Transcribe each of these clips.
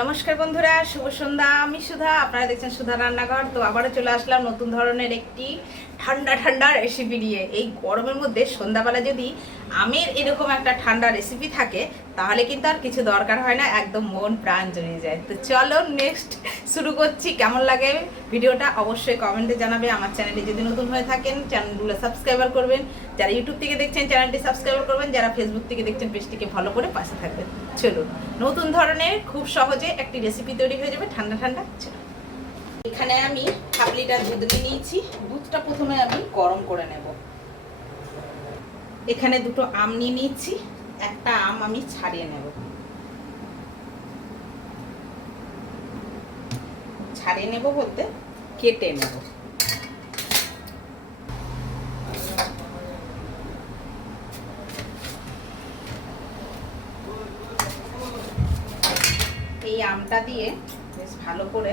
নমস্কার বন্ধুরা, শুভ সন্ধ্যা। আমি সুধা, আপনারা দেখছেন সুধা রান্নাঘর। তো আবারও চলে আসলাম নতুন ধরনের একটি ঠান্ডা ঠান্ডা রেসিপি নিয়ে। এই গরমের মধ্যে সন্ধ্যাবেলা যদি আমের এরকম একটা ঠান্ডা রেসিপি থাকে তাহলে কিন্তু আর কিছু দরকার হয় না, একদম মন প্রাণ জড়িয়ে যায়। তো চলো নেক্সট শুরু করছি। কেমন লাগে ভিডিওটা অবশ্যই কমেন্টে জানাবে। আমার চ্যানেলে যদি নতুন হয়ে থাকেন চ্যানেলগুলো সাবস্ক্রাইবার করবেন। যারা ইউটিউব থেকে দেখছেন চ্যানেলটি সাবস্ক্রাইবার করবেন, যারা ফেসবুক থেকে দেখছেন পেজটিকে ফলো করে পাশে থাকবেন। চলুন, নতুন ধরনের খুব সহজে একটি রেসিপি তৈরি হয়ে যাবে ঠান্ডা ঠান্ডা। চলুন, এখানে আমি হাফ লিটার দুধ নিয়ে নিয়েছি। দুধটা প্রথমে আমি গরম করে নেব। এখানে দুটো আম নিয়ে নিয়েছি, একটা আম আমি ছাড়িয়ে নেব। ছাড়িয়ে নেব বলতে কেটে নেব। এই আমটা দিয়ে বেশ ভালো করে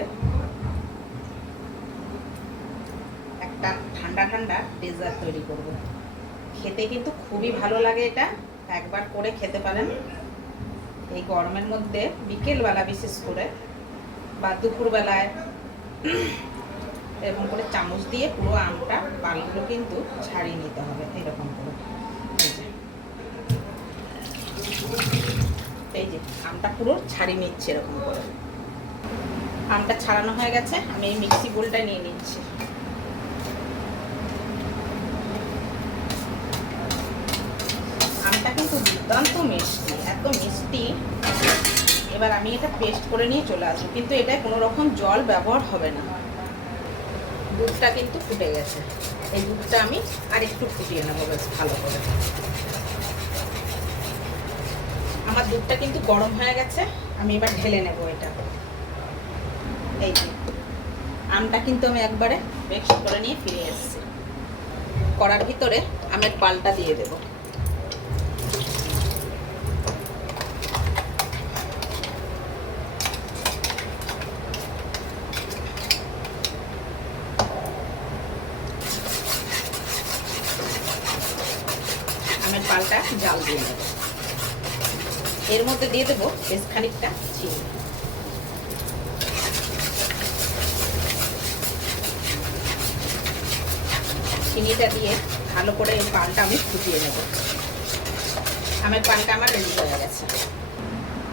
একটা ঠান্ডা ঠান্ডা ডেজার্ট তৈরি করব। খেতে কিন্তু খুবই ভালো লাগে, এটা একবার করে খেতে পারেন এই গরমের মধ্যে। বিকেলবেলা বিশেষ করে বা দুপুরবেলায় এরকম করে চামচ দিয়ে পুরো আমটা পালগুলো কিন্তু ছাড়িয়ে নিতে হবে এরকম করে। এই যে আমটা পুরো ছাড়িয়ে নিচ্ছে এরকম করে। আমটা ছাড়ানো হয়ে গেছে, আমি এই মিক্সি বোলটা নিয়ে নিচ্ছি। আমটা কিন্তু দুর্দান্ত মিষ্টি, এত মিষ্টি। এবার আমি এটা পেস্ট করে নিয়ে চলে আসবো, কিন্তু এটায় কোনো রকম জল ব্যবহার হবে না। দুধটা কিন্তু ফুটে গেছে, এই দুধটা আমি আর একটু ফুটিয়ে নেবো বেশ ভালো করে। আমার দুধটা কিন্তু গরম হয়ে গেছে, আমি এবার ঢেলে নেব এটা। এই যে আমটা কিন্তু আমি একবারে পেস্ট করে নিয়ে ফিরে এসেছি। কড়ার ভিতরে আমের পালটা দিয়ে দেব। আমের পালটা জাল দিয়ে নেব। এর মধ্যে দিয়ে দেবো বেশ খানিকটা চিনি। চিনিটা দিয়ে ভালো করে এই পানটা আমি ফুটিয়ে নেব। আমের পানটা আমার রেডি হয়ে গেছে।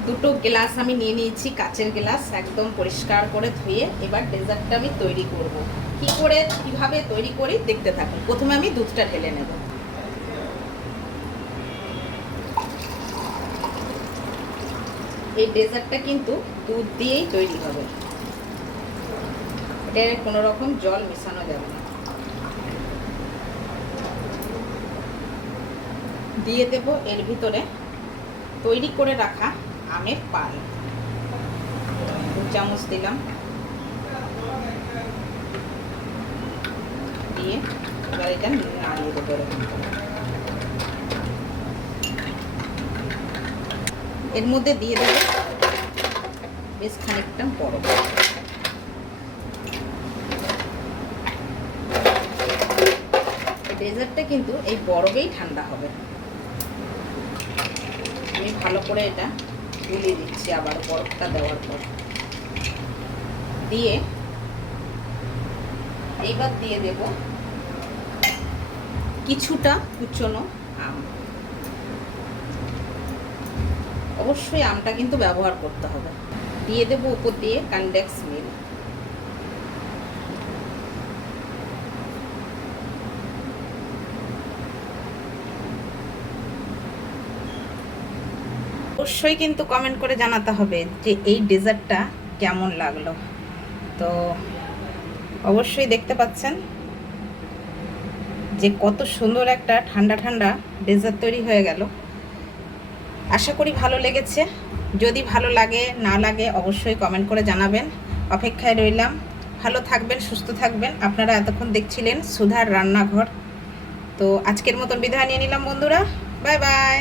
দুটো গ্লাস আমি নিয়ে নিয়েছি, কাচের গ্লাস, একদম পরিষ্কার করে ধুয়ে। এবার ডেজার্টটা আমি তৈরি করব। কি করে কিভাবে তৈরি করি দেখতে থাকুন। প্রথমে আমি দুধটা ঢেলে নেব। এই ডেজার্টটা কিন্তু দুধ দিয়েই তৈরি হবে, এটা কোনো রকম জল মেশানো যাবে না। দিয়ে দেব এর ভিতরে তৈরি করে রাখা আমের পাল। 2 চামচ দিলাম, দিয়ে এবার এটা নাড়িয়ে দেবো এরকম। এর মধ্যে দিয়ে দেব বেশ খানিকটা বরফ। ডেজার্টটা কিন্তু এই বরফেই ঠান্ডা হবে। আমি ভালো করে এটা গুলিয়ে দিচ্ছি আবার বরফটা দেওয়ার পর। দিয়ে এইবার দিয়ে দেব কিছুটা কুচনো আম। অবশ্যই আমটা কিন্তু ব্যবহার করতে হবে। দিয়ে দেব উপর দিয়ে কনডেন্স মিল্ক। অবশ্যই কিন্তু কমেন্ট করে জানাতে হবে যে এই ডেজার্টটা কেমন লাগলো। তো অবশ্যই দেখতে পাচ্ছেন যে কত সুন্দর একটা ঠান্ডা ঠান্ডা ডেজার্ট তৈরি হয়ে গেল। আশা করি ভালো লেগেছে। যদি ভালো লাগে না লাগে অবশ্যই কমেন্ট করে জানাবেন। অপেক্ষায় রইলাম। ভালো থাকবেন, সুস্থ থাকবেন। আপনারা এতক্ষণ দেখছিলেন সুধার রান্নাঘর। তো আজকের মতন বিদায় নিয়ে নিলাম বন্ধুরা। Bye bye.